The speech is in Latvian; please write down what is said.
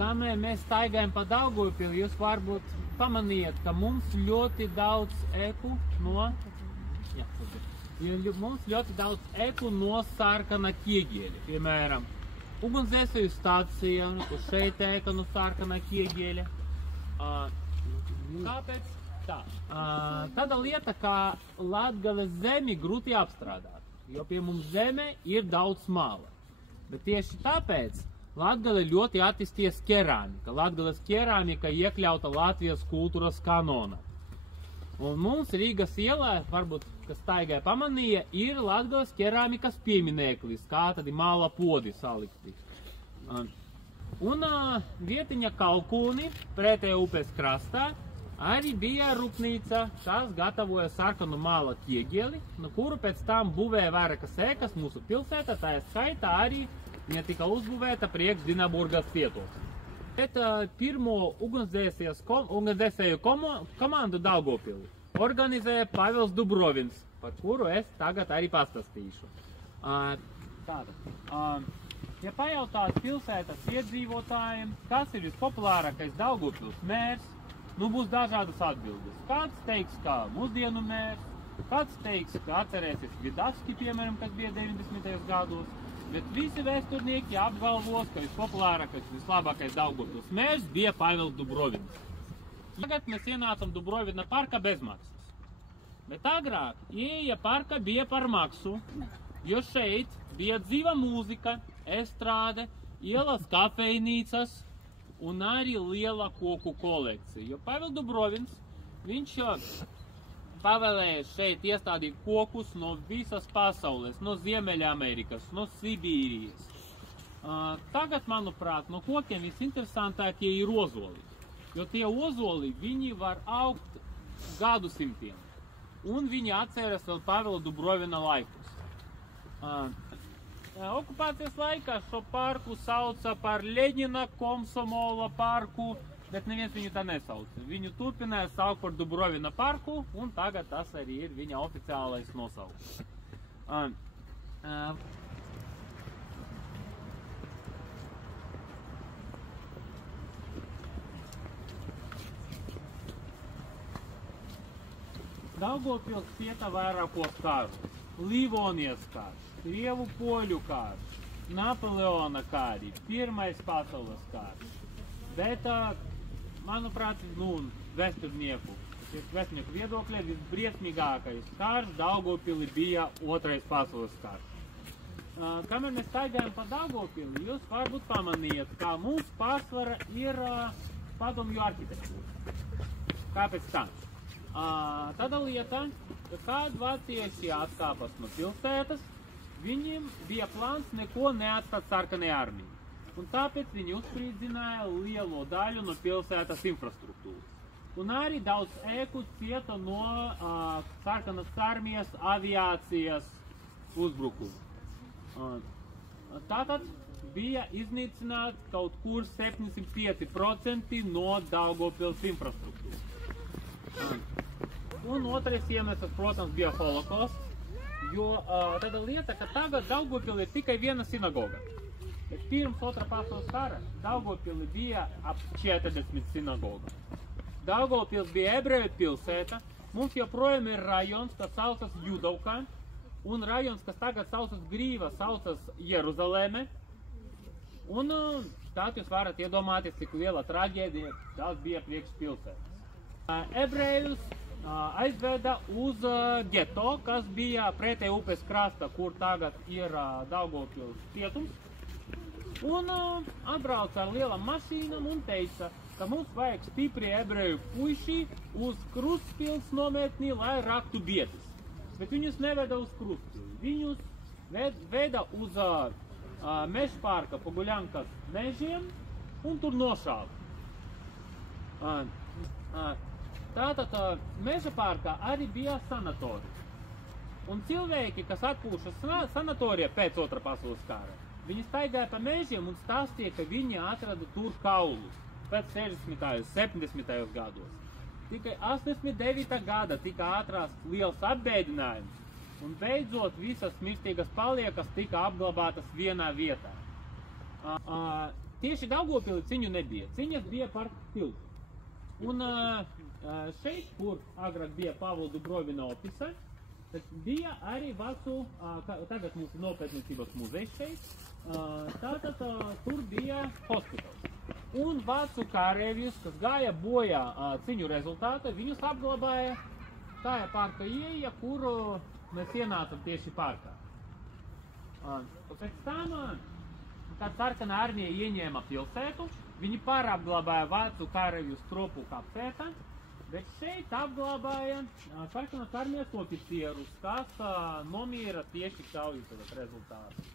Kamēr mēs staigājam pa Daugavpili, jūs varbūt pamanījat, ka mums ļoti daudz eku no... Mums ļoti daudz eku no sarkana ķieģeļa. Piemēram, ugunsdzēsēju stacija, kur šeit eka no sarkana ķieģeļa. Kāpēc? Tā. Tāda lieta, kā Latgales zemi grūti apstrādāt, jo pie mums zeme ir daudz mala. Bet tieši tāpēc Latgale ļoti attīstījies kerāmika. Latgales kerāmika iekļauta Latvijas kultūras kanonā. Un mums Rīgas ielā, varbūt, kas staigāja pamanīja, ir Latgales kerāmikas piemineklis, kā tādi mala podi salikti. Un vietiņa Kalkūni, pretēji upes krastā, arī bija rūpnīca, kas gatavoja sarkanu mala ķieģeli, no kuru pēc tam būvēja vairākas ēkas mūsu pilsētā, tā skaitā arī viņa tika uzbūvēta priekš Dinaburgas cietos. Bet pirmo ugunsdzēsēju komandu Daugavpilī organizēja Pavels Dubrovins, par kuru es tagad arī pastāstīšu. Ja pajautāt pilsētas iedzīvotājiem, kas ir vispopulārākais Daugavpils mērs, būs dažādas atbildes. Kāds teiks, kā mūsdienu mērs, kāds teiks, ka atcerēsies Vidavski, piemēram, kas bija 90. gados, bet visi vēsturnieki apgalvos, ka vispopulārākais, vislabākais Daugavpils mērs bija Pavels Dubrovins. Tagad mēs ienācam Dubrovina parka bezmaksas. Bet agrāk ieeja parka bija par maksu, jo šeit bija dzīva mūzika, estrāde, ielas kafejnīcas un arī liela koku kolekcija. Jo Pavels Dubrovins, viņš pavēlēja šeit iestādīt kokus no visas pasaules, no Ziemeļamerikas, no Sibīrijas. Tagad, manuprāt, no kokiem visinteresantākie ir ozoli, jo tie ozoli, viņi var augt gadsimtiem, un viņi atceras vēl Pavela Dubrovina laikus. Okupācijas laikā šo parku sauca par Leņina Komsomola parku, bet neviens viņu tā nesauca. Viņu turpināja saukt par Dubrovina parku, un tagad tas arī ir viņa oficiālais nosaukums. Daugavpils cieta vairākos karus. Livonijas karš, Krievu poļu karš, Napoleona kāri, Pirmais pasaules karš. Bet, manuprāt, vēsturnieku viedokļā visbriesmīgākais karš Daugavpilī bija Otrais pasaules karš. Kamēr mēs staigājam pa Daugavpili, jūs varbūt pamanījat, ka mums pārsvara ir padomju arhitektūra. Kāpēc tā? Tāda lieta, ka kad vācieši atkāpas no pilsētas, viņiem bija plāns neko neatstāt sarkanai armijai. Un tāpēc viņi uzspridzināja lielo daļu no pilsētas infrastruktūras. Un arī daudz ēku cieta no sarkanas armijas aviācijas uzbrukumu. Tātad bija iznīcināts kaut kur 75% no Daugavpils infrastruktūras. Un otrais iemesls, protams, bija holokosts, jo tāda lieta, ka tagad Daugavpilī ir tikai viena sinagoga. Bet pirms Otrā pasaules kara Daugavpilī bija ap 40 sinagoga. Daugavpils bija ebreju pilsēta, mums joprojām ir rajons, kas saucas Judovka, un rajons, kas tagad saucas Grīva, saucas Jeruzaleme. Un tad jūs varat iedomāties, cik liela traģēdija tas bija priekš pilsētas. Ebrejus aizveda uz geto, kas bija pretēji upes krasta, kur tagad ir Daugavpils cietums. Un atbrauca ar lielām mašīnām un teica, ka mums vajag stipri ebreju puiši uz Krustpils nometni, lai raktu bietis. Bet viņus neveda uz Krustpili. Viņus veda uz Mežparka Poguļankas mežiem un tur nošāva. Tātad Meža parkā arī bija sanatorija. Un cilvēki, kas atpūšas sanatorijā pēc Otrā pasaules kara, viņi staigāja pa mežiem un stāstīja, ka viņi atrada tur kaulus pēc 60. 70. gados. Tikai 89. gada tika atrasts liels apbēdinājums, un beidzot visas mirstīgas paliekas tika apglabātas vienā vietā. tieši Daugavpilī ciņu nebija. Ciņas bija par tiltu. Un šeit, kur agrāk bija Pāvila Dubrovina opisa, tad bija arī vecu, tagad mums ir nopietniecības muzejs šeit, tātad tur bija hospitals. Un vecu kārēvjus, kas gāja bojā ciņu rezultātā, viņus apglabāja tajā parka ieeja, kur mēs ienācam tieši parkā. Pēc tam, kad sarkanā armija ieņēma pilsētu, viņi pārapglabāja vecu kārēvju stropu kapsētā, bet šeit apglabāja sarkanās armijas oficierus, kas nomīra tieši kaujas rezultātus.